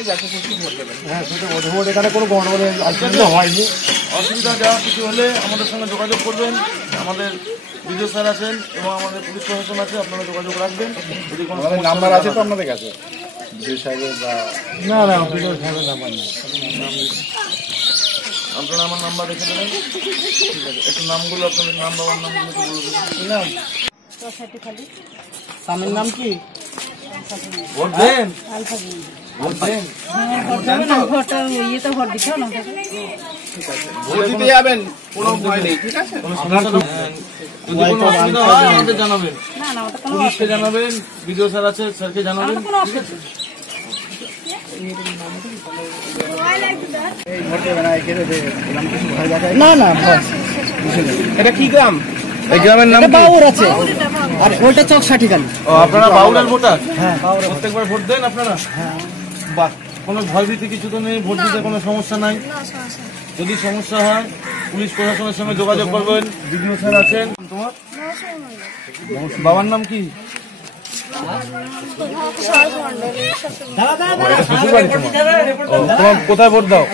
আছে, যাকে খুশি ভোট দেবেন। হ্যাঁ, সেটা ভোট এখানে কোনো গন্ডগোল অসুবিধা হয়নি। অসুবিধা দেওয়া কিছু হলে আমাদের সঙ্গে যোগাযোগ করবেন। আমাদের বিডিও স্যার আছেন এবং আমাদের পুলিশ প্রশাসন আছে, আপনারা যোগাযোগ রাখবেন। যদি কোনো নাম্বার আছে তো আপনাদের কাছে বিডিও সাহেবের? না না, বিডিও সাহেবের নাম্বার নেই। আপনারা আমার নাম্বার রেখে দেবেন, ঠিক আছে? একটু নামগুলো, আপনাদের নাম, বাবার নামগুলো একটু বলে দেবেন। স্বামীর নাম কি? ভোট দেন, ভোট দিতে যাবেন, কোনো ভয় নেই, ঠিক আছে? যদি কোনো অসুবিধা হয় আমাদের জানাবেন, পুলিশকে জানাবেন, বিডিও স্যার আছে, স্যারকে জানাবেন, ঠিক আছে? না না, এটা কি গ্রাম? এই গ্রামের নাম বাউর আছে, আর ওটা চক সাঠিকালি। ও, আপনারা বাউরের ভোটার? হ্যাঁ, প্রত্যেকবার ভোট দেন আপনারা? হ্যাঁ। বাহ, কোনো ভয়ভীতি কিছু তো নেই, ভোট দিতে কোনো সমস্যা নাই। যদি সমস্যা হয় পুলিশ প্রশাসনের সঙ্গে যোগাযোগ করবেন, বিডিও স্যার আছেন। তোমার বাবার নাম কি? তোমার কোথায় ভোট দাও?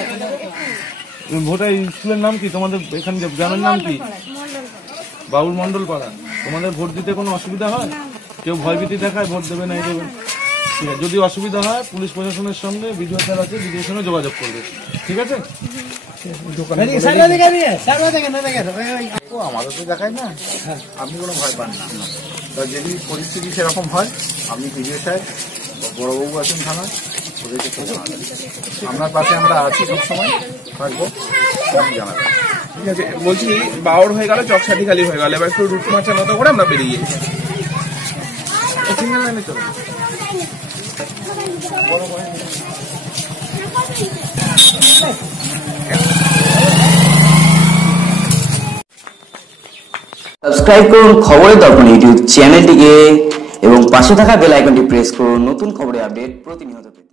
ভোটার স্কুলের নাম কি তোমাদের? এখানে গ্রামের নাম কি? বাবুল মন্ডল পাড়া। তোমাদের ভোট দিতে কোনো অসুবিধা হয়? কেউ ভয়ভীতি দেখায় ভোট দেবে না, এই দেবে? ঠিক আছে, যদি অসুবিধা হয় পুলিশ প্রশাসনের সঙ্গে বিডিও স্যার আছে, বিডিওর সঙ্গে যোগাযোগ করবে, ঠিক আছে? আমাদের তো দেখায় না, আপনি কোনো ভয় পান না। যদি পরিস্থিতি সেরকম হয়, আপনি বিডিও সাহেব, বড়বাবু আছেন থানায়, ওদেরকে জানাবেন। আপনার পাশে আমরা আছি, সব সময় থাকবো, জানাবেন। ঠিক আছে, বলছি বাউর হয়ে গেল, চক সাঠিকালি হয়ে গেল, এবার একটু রুট মাছের মতো করে আমরা বেরিয়ে যাই। সিঙ্গেল লাইনে চলো। সাবস্ক্রাইব করুন খবরের দর্পণ ইউটিউব চ্যানেলটিকে এবং পাশে থাকা বেল আইকনটি প্রেস করুন নতুন খবরের আপডেট প্রতিনিয়ত পেতে।